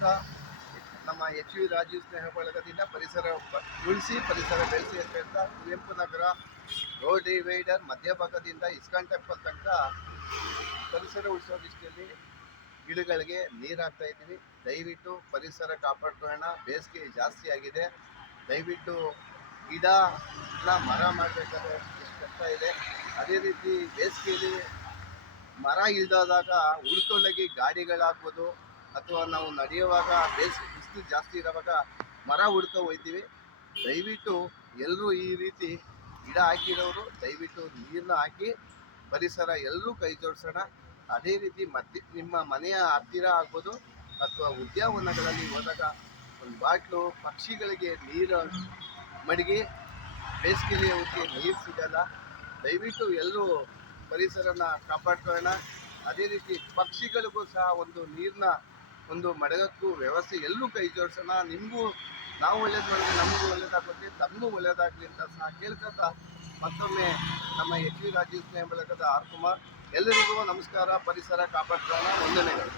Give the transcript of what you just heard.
ಸಂಸ್ಥಾ ನಮ್ಮ H V Rajiv ಸ್ನೇಹ ಬಳಗದಿಂದ ಪರಿಸರ ಉಳಿಸಿ ಪರಿಸರ ಬೆಳೆಸಿ ಅಂತ ಹೇಳ್ತಾ Kuvempu Nagar road divider ಮಧ್ಯಭಾಗದಿಂದ ISKCON temple ತನಕ ಪರಿಸರ ಉಳಿಸೋ ದೃಷ್ಟಿಯಲ್ಲಿ ಗಿಡಗಳಿಗೆ ನೀರು ಹಾಕ್ತಾ ಇದ್ದೀವಿ. ದಯವಿಟ್ಟು ಪರಿಸರ ಕಾಪಾಡ್ಕೊಳ್ಳೋಣ. ಬೇಸಿಗೆ ಜಾಸ್ತಿ ಆಗಿದೆ. ದಯವಿಟ್ಟು ಗಿಡನ ಮರ ಮಾಡಬೇಕಾದ್ರೆ ಎಷ್ಟು ಕಷ್ಟ ಇದೆ. ಅದೇ ರೀತಿ ಬೇಸಿಗೆಯಲ್ಲಿ ಮರ ಇಲ್ದಾದಾಗ ಉಳ್ಕೊಂಡಾಗಿ ಗಾಡಿಗಳಾಗ್ಬೋದು ಅಥವಾ ನಾವು ನಡೆಯುವಾಗ ಬಿಸಿಲು ಜಾಸ್ತಿ ಇರೋವಾಗ ಮರ ಹುಡ್ಕೊ ಹೋಗ್ತೀವಿ. ದಯವಿಟ್ಟು ಎಲ್ಲರೂ ಈ ರೀತಿ ಗಿಡ ಹಾಕಿರೋರು ದಯವಿಟ್ಟು ನೀರನ್ನ ಹಾಕಿ ಪರಿಸರ ಎಲ್ಲರೂ ಕೈ ಜೋಡಿಸೋಣ. ಅದೇ ರೀತಿ ನಿಮ್ಮ ಮನೆಯ ಹತ್ತಿರ ಆಗ್ಬೋದು ಅಥವಾ ಉದ್ಯಾನವನಗಳಲ್ಲಿ ಹೋದಾಗ ಒಂದು ಬಾಟ್ಲು ಪಕ್ಷಿಗಳಿಗೆ ನೀರು ಮಡಗಿ. ಬೇಸಿಗೆಯಲ್ಲಿ ಅವಕ್ಕೆ ನೀರು ಸಿಗಲ್ಲ. ದಯವಿಟ್ಟು ಎಲ್ಲರೂ ಪರಿಸರನ ಕಾಪಾಡ್ಕೊಳ್ಳೋಣ. ಅದೇ ರೀತಿ ಪಕ್ಷಿಗಳಿಗೂ ಸಹ ಒಂದು ನೀರನ್ನ ಒಂದು ಮಡಗಕ್ಕೂ ವ್ಯವಸ್ಥೆ ಎಲ್ಲರೂ ಕೈ ಜೋಡಿಸೋಣ. ನಿಮಗೂ ನಾವು ಒಳ್ಳೇದು ಮಾಡಿದ್ರೆ ನಮಗೂ ಒಳ್ಳೇದಾಗುತ್ತೆ, ತಮಗೂ ಒಳ್ಳೇದಾಗಲಿ ಅಂತ ಸಹ ಕೇಳ್ಕೊತಾ ಮತ್ತೊಮ್ಮೆ ನಮ್ಮ ಎಚ್ ವಿ ರಾಜೀವ್ ಸ್ನೇಹ ಬಳಗದ ಆರ್ ಕುಮಾರ್ ಎಲ್ಲರಿಗೂ ನಮಸ್ಕಾರ. ಪರಿಸರ ಕಾಪಾಡ್ಕೊಳ್ಳೋಣ. ವಂದನೆಗಳು.